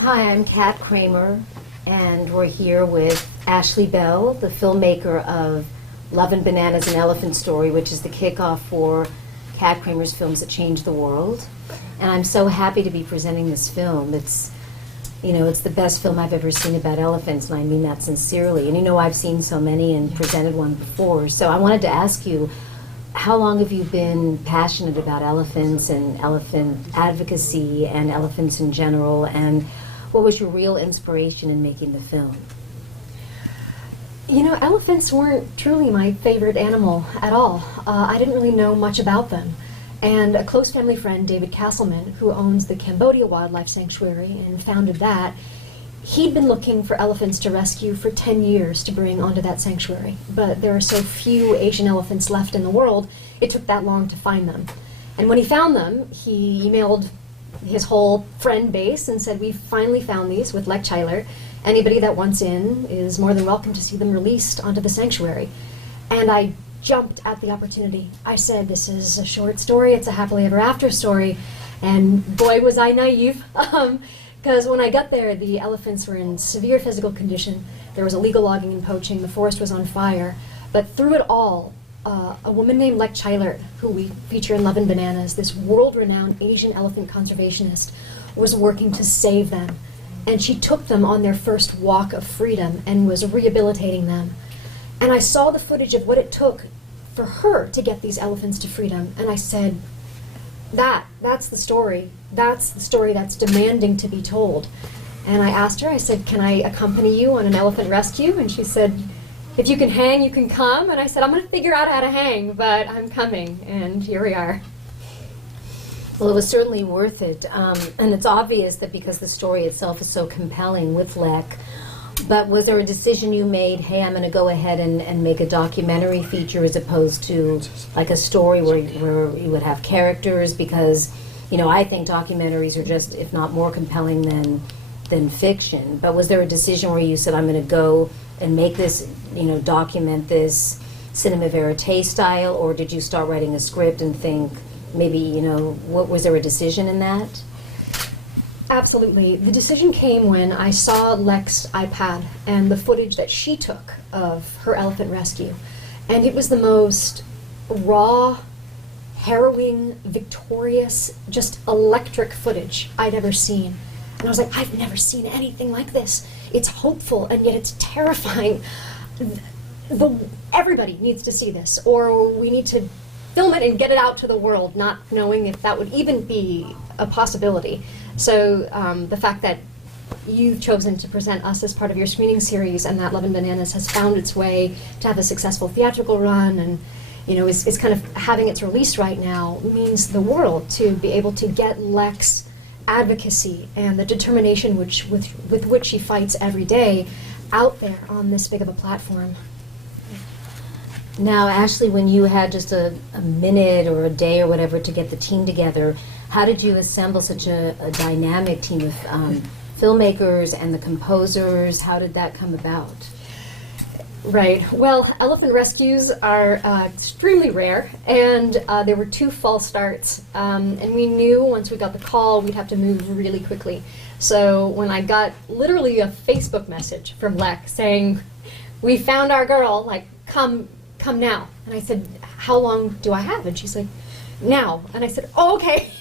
Hi, I'm Kat Kramer, and we're here with Ashley Bell, the filmmaker of Love and Bananas, an Elephant Story, which is the kickoff for Kat Kramer's Films That Changed the World. And I'm so happy to be presenting this film. It's the best film I've ever seen about elephants, and I mean that sincerely. And I've seen so many and presented one before. So I wanted to ask you, how long have you been passionate about elephants and elephant advocacy and elephants in general, and what was your real inspiration in making the film? Elephants weren't truly my favorite animal at all. I didn't really know much about them. And a close family friend, David Castleman, who owns the Cambodia Wildlife Sanctuary and founded that, he'd been looking for elephants to rescue for 10 years to bring onto that sanctuary. But there are so few Asian elephants left in the world, it took that long to find them. And when he found them, he emailed his whole friend base and said, "We've finally found these with Lek Chyler. Anybody that wants in is more than welcome to see them released onto the sanctuary." And I jumped at the opportunity. I said, "This is a short story, it's a happily ever after story." And boy, was I naive. Because when I got there, the elephants were in severe physical condition. There was illegal logging and poaching, the forest was on fire. But through it all, a woman named Lek Chyler, who we feature in Love and Bananas, this world-renowned Asian elephant conservationist, was working to save them. And she took them on their first walk of freedom and was rehabilitating them. And I saw the footage of what it took for her to get these elephants to freedom. And I said, that's the story. That's the story that's demanding to be told. And I asked her, I said, "Can I accompany you on an elephant rescue?" And she said, "If you can hang, you can come." And I said, "I'm going to figure out how to hang, but I'm coming." And here we are. Well, it was certainly worth it. And it's obvious that because the story itself is so compelling with Lek. But was there a decision you made, hey, I'm going to go ahead and make a documentary feature as opposed to like a story where you would have characters? Because, I think documentaries are just, if not more compelling than fiction. But was there a decision where you said, I'm going to go and make this, document this cinema verite style, or did you start writing a script and think maybe, what was there a decision in that? Absolutely. The decision came when I saw Lek's iPad and the footage that she took of her elephant rescue. And it was the most raw, harrowing, victorious, just electric footage I'd ever seen. And I was like, I've never seen anything like this. It's hopeful, and yet it's terrifying. Everybody needs to see this, or we need to film it and get it out to the world, not knowing if that would even be a possibility. So the fact that you've chosen to present us as part of your screening series, and that Love and Bananas has found its way to have a successful theatrical run, and is kind of having its release right now, means the world to be able to get Lek's advocacy and the determination with which she fights every day out there on this big of a platform. Now, Ashley, when you had just a minute or a day or whatever to get the team together, how did you assemble such a dynamic team of filmmakers and the composers? How did that come about? Right. Well, elephant rescues are extremely rare, and there were 2 false starts. And we knew once we got the call, we'd have to move really quickly. So when I got literally a Facebook message from Lek saying, "We found our girl, like, come now." And I said, "How long do I have?" And she's like, "Now." And I said, "Oh, okay."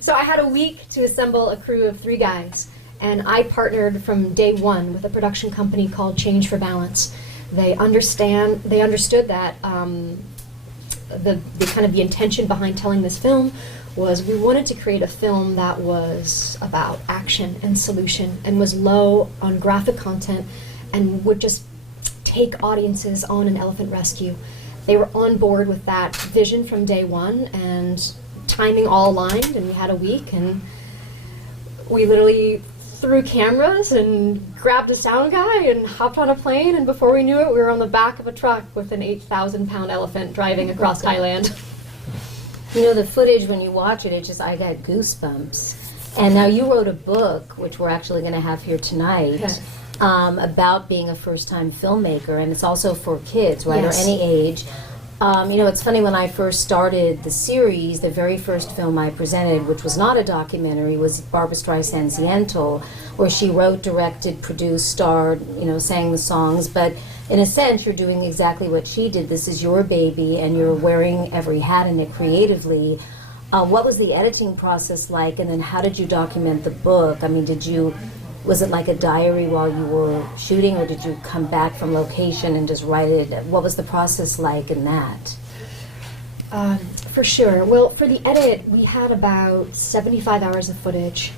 So I had a week to assemble a crew of 3 guys. And I partnered from day one with a production company called Change for Balance. They understood that the intention behind telling this film was we wanted to create a film that was about action and solution and was low on graphic content and would just take audiences on an elephant rescue. They were on board with that vision from day one, and timing all aligned, and we had a week, and we literally threw cameras and grabbed a sound guy and hopped on a plane, and before we knew it, we were on the back of a truck with an 8,000-pound elephant driving across Thailand. The footage, when you watch it, I got goosebumps. And now you wrote a book, which we're actually going to have here tonight, Yes. About being a first-time filmmaker, and it's also for kids, right, Yes. or any age. It's funny, when I first started the series, the very first film I presented, which was not a documentary, was Barbra Streisand's Yentl, where she wrote, directed, produced, starred, sang the songs. But in a sense, you're doing exactly what she did. This is your baby, and you're wearing every hat in it creatively. What was the editing process like, and then how did you document the book? I mean, was it like a diary while you were shooting, or did you come back from location and just write it? What was the process like in that? For sure. Well, for the edit, we had about 75 hours of footage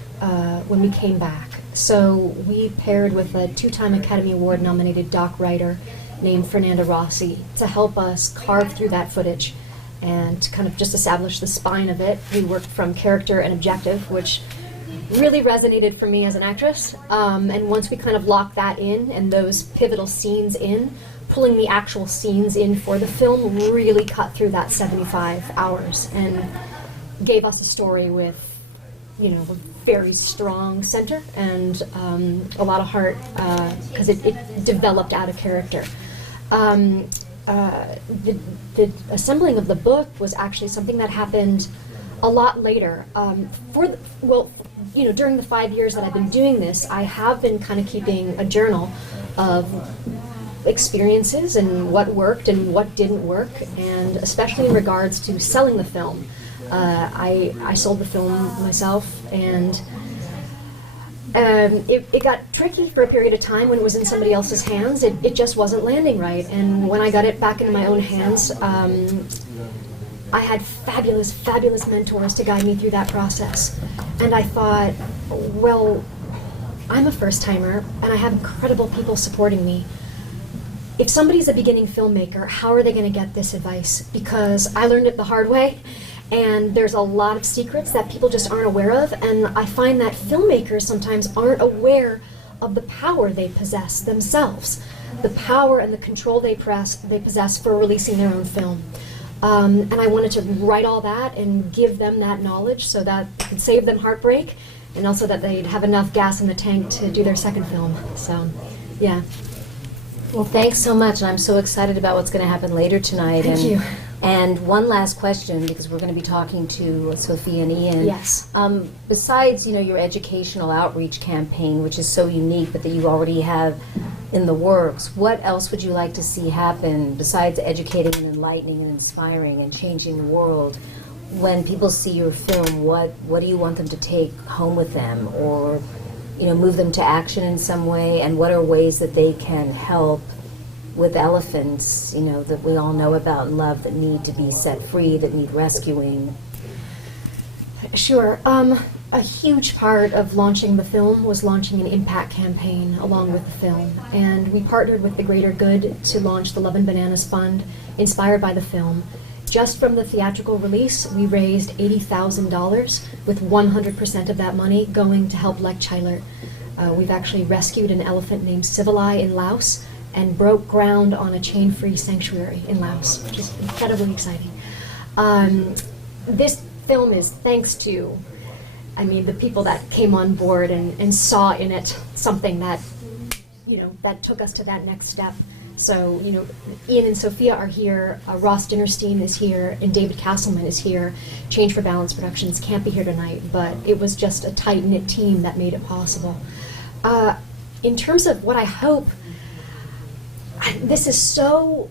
when we came back. So we paired with a 2-time Academy Award nominated doc writer named Fernanda Rossi to help us carve through that footage and to kind of just establish the spine of it. We worked from character and objective, which really resonated for me as an actress. And once we kind of locked that in and those pivotal scenes in, pulling the actual scenes in for the film really cut through that 75 hours and gave us a story with, a very strong center and a lot of heart, because it developed out of character. The assembling of the book was actually something that happened a lot later. During the 5 years that I've been doing this, I have been kind of keeping a journal of experiences and what worked and what didn't work, and especially in regards to selling the film. I sold the film myself, and it got tricky for a period of time when it was in somebody else's hands. It just wasn't landing right, and when I got it back into my own hands, I had fabulous, fabulous mentors to guide me through that process. And I thought, well, I'm a first-timer, and I have incredible people supporting me. If somebody's a beginning filmmaker, how are they going to get this advice? Because I learned it the hard way, and there's a lot of secrets that people just aren't aware of, and I find that filmmakers sometimes aren't aware of the power they possess themselves, the power and the control they possess for releasing their own film. And I wanted to write all that and give them that knowledge so that it could save them heartbreak, and also that they'd have enough gas in the tank to do their second film. So, yeah. Well, thanks so much, and I'm so excited about what's going to happen later tonight. Thank you. And one last question, because we're going to be talking to Sophia and Ian. Yes. Besides, your educational outreach campaign, which is so unique, but that you already have in the works, what else would you like to see happen besides educating and enlightening and inspiring and changing the world? When people see your film, what do you want them to take home with them, or move them to action in some way? And what are ways that they can help with elephants, that we all know about and love, that need to be set free, that need rescuing? Sure. A huge part of launching the film was launching an impact campaign along with the film. And we partnered with the Greater Good to launch the Love and Bananas Fund, inspired by the film. Just from the theatrical release, we raised $80,000, with 100% of that money going to help Lek Chailat. We've actually rescued an elephant named Civilai in Laos and broke ground on a chain-free sanctuary in Laos, which is incredibly exciting. This film is thanks to, the people that came on board and saw in it something that, that took us to that next step. So, Ian and Sophia are here, Ross Dinnerstein is here, and David Castleman is here. Change for Balance Productions can't be here tonight, but it was just a tight-knit team that made it possible. In terms of what I hope, this has so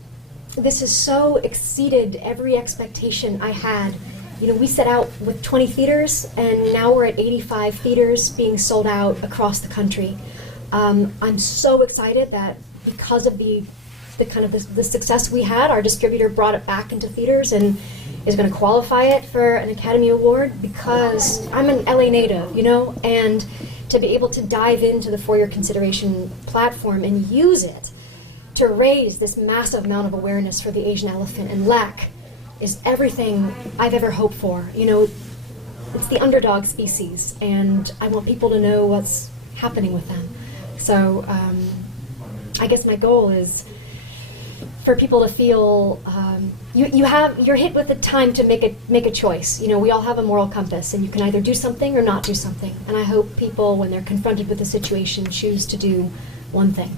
exceeded every expectation I had. We set out with 20 theaters, and now we're at 85 theaters being sold out across the country. I'm so excited that because of the success we had, our distributor brought it back into theaters and is going to qualify it for an Academy Award, because I'm an LA native, and to be able to dive into the For Your Consideration platform and use it to raise this massive amount of awareness for the Asian elephant and Lek is everything I've ever hoped for. It's the underdog species, and I want people to know what's happening with them. So I guess my goal is for people to feel you're hit with the time to make a choice. We all have a moral compass, and you can either do something or not do something. And I hope people, when they're confronted with a situation, choose to do one thing.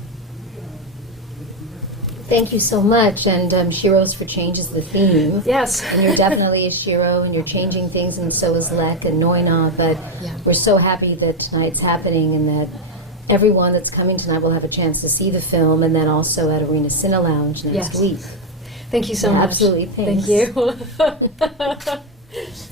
Thank you so much. And Shiro's for Change is the theme. Yes. And you're definitely a Shiro, and you're changing things, and so is Lek and Noina. But Yeah. we're so happy that tonight's happening, and that everyone that's coming tonight will have a chance to see the film, and then also at Arena Cine Lounge next Yes. week. Thank you so Yeah, much. absolutely. Thanks. Thank you.